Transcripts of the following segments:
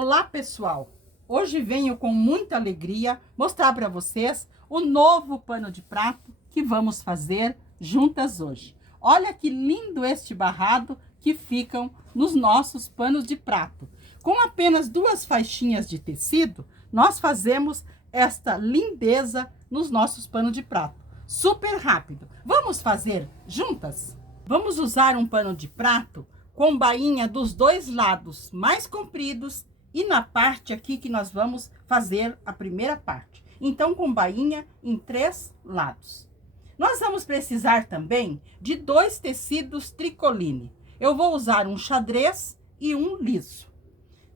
Olá, pessoal! Hoje venho com muita alegria mostrar para vocês o novo pano de prato que vamos fazer juntas hoje. Olha que lindo este barrado que ficam nos nossos panos de prato. Com apenas 2 faixinhas de tecido, nós fazemos esta lindeza nos nossos panos de prato. Super rápido. Vamos fazer juntas? Vamos usar um pano de prato com bainha dos 2 lados mais compridos e na parte aqui que nós vamos fazer a primeira parte. Então, com bainha em 3 lados. Nós vamos precisar também de 2 tecidos tricoline. Eu vou usar um xadrez e um liso.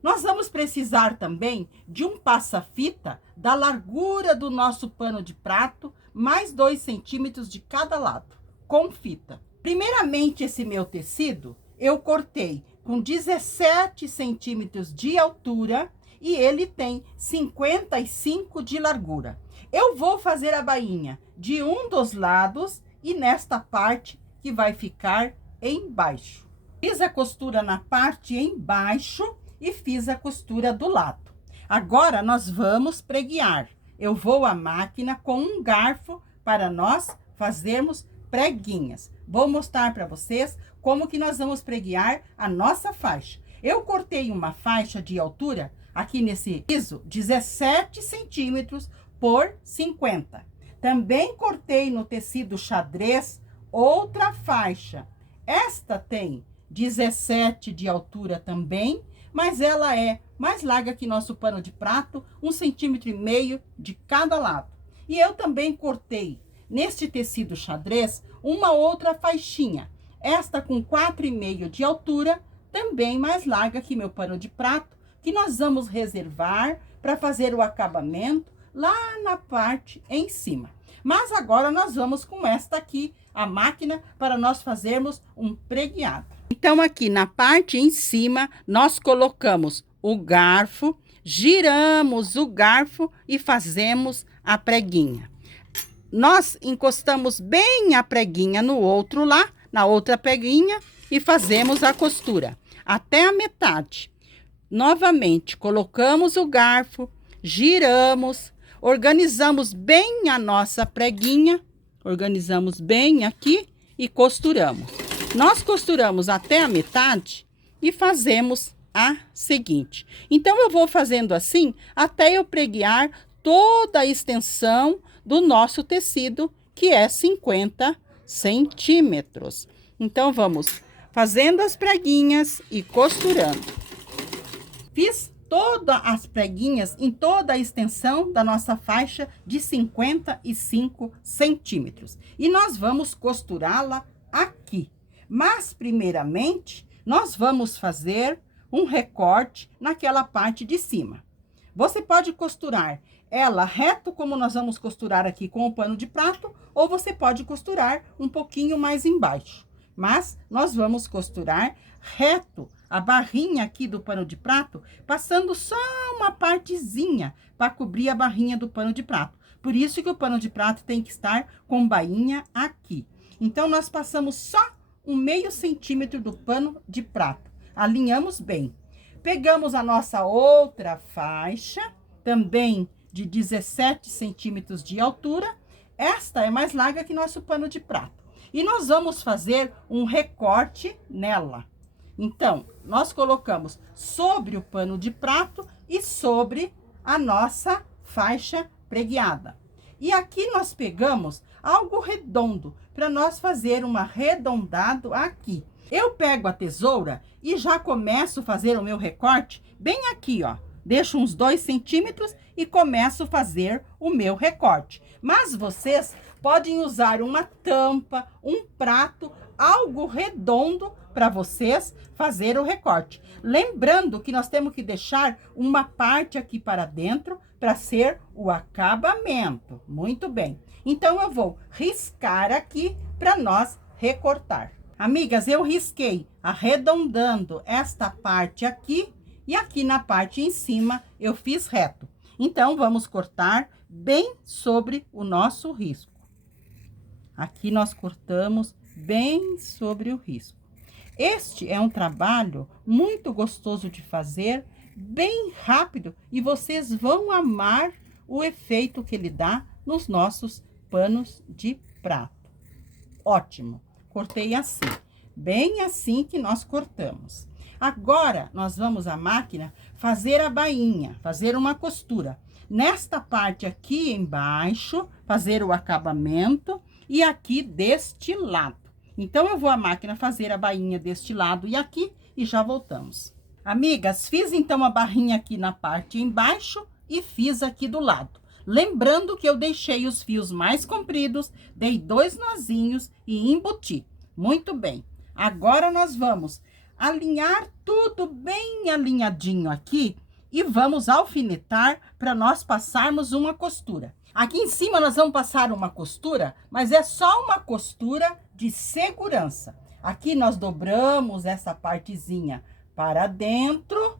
Nós vamos precisar também de um passa-fita da largura do nosso pano de prato, mais 2 centímetros de cada lado, com fita. Primeiramente, esse meu tecido, eu cortei com 17 centímetros de altura e ele tem 55 de largura. Eu vou fazer a bainha de um dos lados e nesta parte que vai ficar embaixo. Fiz a costura na parte embaixo e fiz a costura do lado. Agora, nós vamos preguear. Eu vou à máquina com um garfo para nós fazermos preguinhas. Vou mostrar para vocês como que nós vamos preguear a nossa faixa. Eu cortei uma faixa de altura, aqui nesse piso, 17 centímetros por 50. Também cortei no tecido xadrez outra faixa. Esta tem 17 de altura também, mas ela é mais larga que nosso pano de prato, 1,5 centímetros de cada lado. E eu também cortei neste tecido xadrez uma outra faixinha, esta com 4,5 de altura, também mais larga que meu pano de prato, que nós vamos reservar para fazer o acabamento lá na parte em cima. Mas agora nós vamos com esta aqui, a máquina, para nós fazermos um pregueado. Então, aqui na parte em cima, nós colocamos o garfo, giramos o garfo e fazemos a preguinha. Nós encostamos bem a preguinha no outro lá, na outra preguinha, e fazemos a costura até a metade. Novamente, colocamos o garfo, giramos, organizamos bem a nossa preguinha, organizamos bem aqui e costuramos. Nós costuramos até a metade e fazemos a seguinte. Então, eu vou fazendo assim até eu preguear toda a extensão do nosso tecido, que é 50 centímetros. Então, vamos fazendo as preguinhas e costurando. Fiz todas as preguinhas em toda a extensão da nossa faixa de 55 centímetros. E nós vamos costurá-la aqui. Mas, primeiramente, nós vamos fazer um recorte naquela parte de cima. Você pode costurar ela reto, como nós vamos costurar aqui com o pano de prato, ou você pode costurar um pouquinho mais embaixo. Mas nós vamos costurar reto a barrinha aqui do pano de prato, passando só uma partezinha para cobrir a barrinha do pano de prato. Por isso que o pano de prato tem que estar com bainha aqui. Então, nós passamos só 1,5 centímetro do pano de prato. Alinhamos bem. Pegamos a nossa outra faixa, também de 17 centímetros de altura. Esta é mais larga que nosso pano de prato. E nós vamos fazer um recorte nela. Então, nós colocamos sobre o pano de prato e sobre a nossa faixa pregueada. E aqui nós pegamos algo redondo, para nós fazer um arredondado aqui. Eu pego a tesoura e já começo a fazer o meu recorte bem aqui, ó. Deixo uns 2 centímetros e começo a fazer o meu recorte. Mas vocês podem usar uma tampa, um prato, algo redondo para vocês fazer o recorte. Lembrando que nós temos que deixar uma parte aqui para dentro para ser o acabamento. Muito bem. Então, eu vou riscar aqui para nós recortar. Amigas, eu risquei arredondando esta parte aqui e aqui na parte em cima eu fiz reto. Então, vamos cortar bem sobre o nosso risco. Aqui nós cortamos bem sobre o risco. Este é um trabalho muito gostoso de fazer, bem rápido e vocês vão amar o efeito que ele dá nos nossos panos de prato. Ótimo! Cortei assim, bem assim que nós cortamos. Agora, nós vamos à máquina fazer a bainha, fazer uma costura. Nesta parte aqui embaixo, fazer o acabamento e aqui deste lado. Então, eu vou à máquina fazer a bainha deste lado e aqui e já voltamos. Amigas, fiz então a barrinha aqui na parte embaixo e fiz aqui do lado. Lembrando que eu deixei os fios mais compridos, dei 2 nozinhos e embuti. Muito bem. Agora nós vamos alinhar tudo bem alinhadinho aqui e vamos alfinetar para nós passarmos uma costura. Aqui em cima nós vamos passar uma costura, mas é só uma costura de segurança. Aqui nós dobramos essa partezinha para dentro.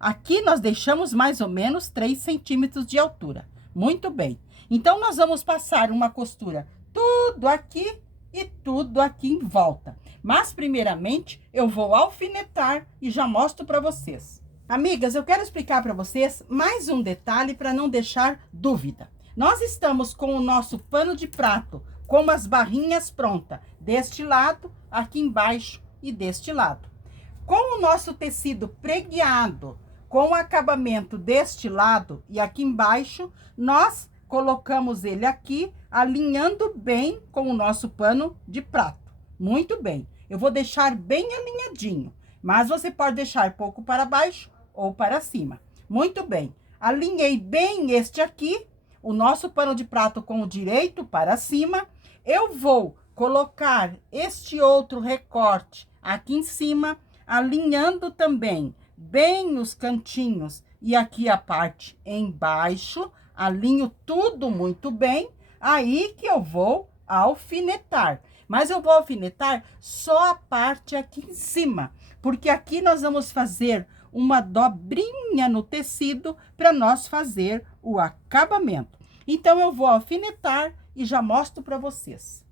Aqui nós deixamos mais ou menos 3 centímetros de altura. Muito bem. Então, nós vamos passar uma costura tudo aqui e tudo aqui em volta. Mas, primeiramente, eu vou alfinetar e já mostro para vocês. Amigas, eu quero explicar para vocês mais um detalhe para não deixar dúvida. Nós estamos com o nosso pano de prato, com as barrinhas prontas, deste lado, aqui embaixo e deste lado. Com o nosso tecido preguiado, com o acabamento deste lado e aqui embaixo, nós colocamos ele aqui, alinhando bem com o nosso pano de prato. Muito bem. Eu vou deixar bem alinhadinho, mas você pode deixar pouco para baixo ou para cima. Muito bem. Alinhei bem este aqui, o nosso pano de prato com o direito para cima. Eu vou colocar este outro recorte aqui em cima, alinhando também bem os cantinhos e aqui a parte embaixo, alinho tudo muito bem, aí que eu vou alfinetar. Mas eu vou alfinetar só a parte aqui em cima, porque aqui nós vamos fazer uma dobrinha no tecido para nós fazer o acabamento. Então, eu vou alfinetar e já mostro para vocês.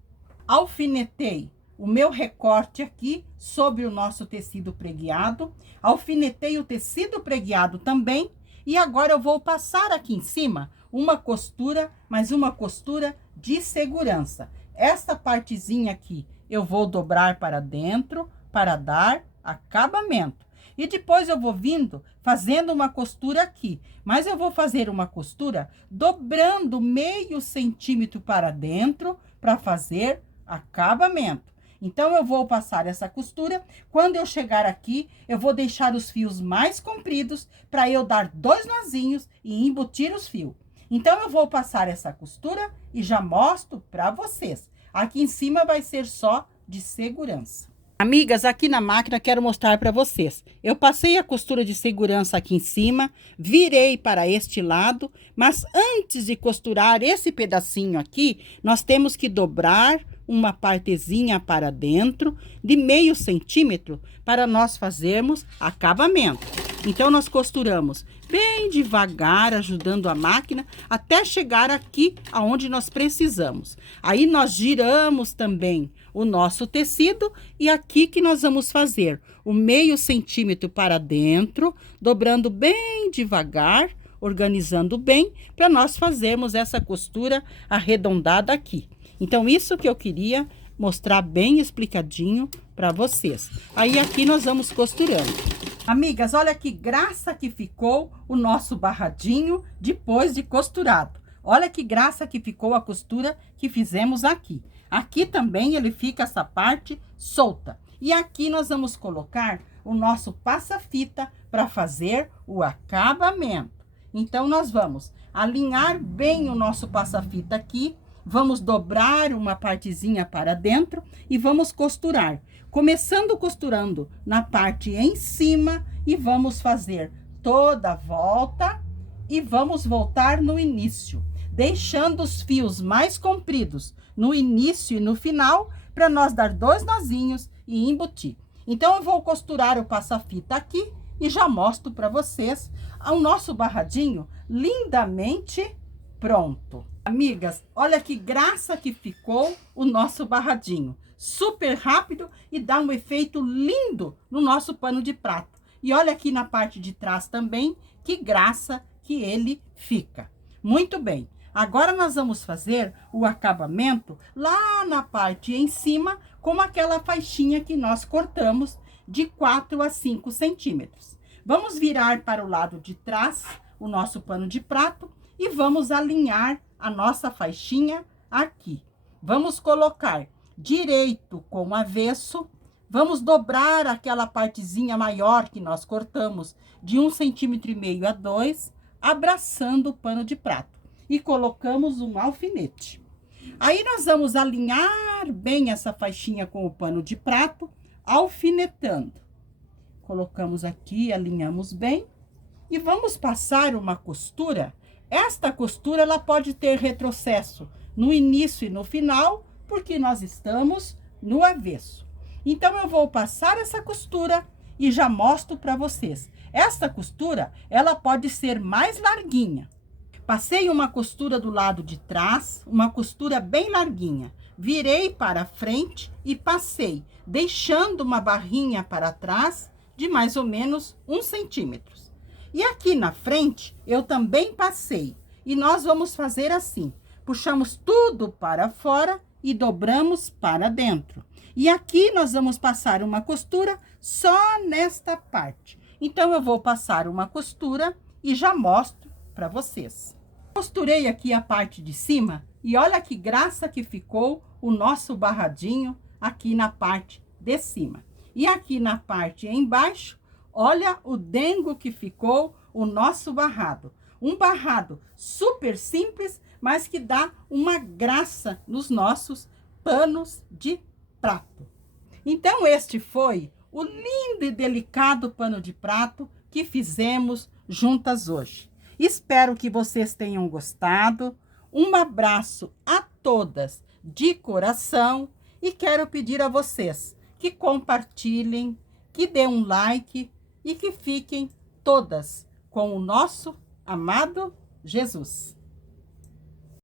Alfinetei o meu recorte aqui sobre o nosso tecido preguiado, alfinetei o tecido preguiado também, e agora eu vou passar aqui em cima uma costura, mas uma costura de segurança. Esta partezinha aqui eu vou dobrar para dentro para dar acabamento. E depois eu vou vindo fazendo uma costura aqui, mas eu vou fazer uma costura dobrando meio centímetro para dentro para fazer acabamento. Então, eu vou passar essa costura. Quando eu chegar aqui, eu vou deixar os fios mais compridos para eu dar 2 nozinhos e embutir os fios. Então, eu vou passar essa costura e já mostro para vocês. Aqui em cima vai ser só de segurança. Amigas, aqui na máquina quero mostrar para vocês. Eu passei a costura de segurança aqui em cima, virei para este lado, mas antes de costurar esse pedacinho aqui, nós temos que dobrar uma partezinha para dentro de meio centímetro para nós fazermos acabamento. Então, nós costuramos bem devagar, ajudando a máquina, até chegar aqui aonde nós precisamos. Aí, nós giramos também o nosso tecido e aqui que nós vamos fazer o meio centímetro para dentro, dobrando bem devagar, organizando bem, para nós fazermos essa costura arredondada aqui. Então, isso que eu queria mostrar bem explicadinho para vocês. Aí, aqui nós vamos costurando. Amigas, olha que graça que ficou o nosso barradinho depois de costurado. Olha que graça que ficou a costura que fizemos aqui. Aqui também ele fica essa parte solta. E aqui nós vamos colocar o nosso passa-fita para fazer o acabamento. Então, nós vamos alinhar bem o nosso passa-fita aqui. Vamos dobrar uma partezinha para dentro e vamos costurar. Começando costurando na parte em cima e vamos fazer toda a volta e vamos voltar no início, deixando os fios mais compridos no início e no final para nós dar 2 nozinhos e embutir. Então, eu vou costurar o passa-fita aqui e já mostro para vocês o nosso barradinho lindamente pronto. Amigas, olha que graça que ficou o nosso barradinho. Super rápido e dá um efeito lindo no nosso pano de prato. E olha aqui na parte de trás também, que graça que ele fica. Muito bem. Agora nós vamos fazer o acabamento lá na parte em cima, com aquela faixinha que nós cortamos de 4 a 5 centímetros. Vamos virar para o lado de trás o nosso pano de prato e vamos alinhar a nossa faixinha aqui. Vamos colocar direito com avesso. Vamos dobrar aquela partezinha maior que nós cortamos de 1,5 centímetro a 2, abraçando o pano de prato. E colocamos um alfinete. Aí nós vamos alinhar bem essa faixinha com o pano de prato, alfinetando. Colocamos aqui, alinhamos bem. E vamos passar uma costura. Esta costura, ela pode ter retrocesso no início e no final, porque nós estamos no avesso. Então, eu vou passar essa costura e já mostro para vocês. Essa costura, ela pode ser mais larguinha. Passei uma costura do lado de trás, uma costura bem larguinha. Virei para frente e passei, deixando uma barrinha para trás de mais ou menos 1 centímetro. E aqui na frente, eu também passei. E nós vamos fazer assim. Puxamos tudo para fora e dobramos para dentro. E aqui nós vamos passar uma costura só nesta parte. Então, eu vou passar uma costura e já mostro para vocês. Costurei aqui a parte de cima e olha que graça que ficou o nosso barradinho aqui na parte de cima. E aqui na parte embaixo, olha o dengo que ficou o nosso barrado. Um barrado super simples, mas que dá uma graça nos nossos panos de prato. Então, este foi o lindo e delicado pano de prato que fizemos juntas hoje. Espero que vocês tenham gostado. Um abraço a todas de coração e quero pedir a vocês que compartilhem, que dêem um like e que fiquem todas com o nosso amado Jesus.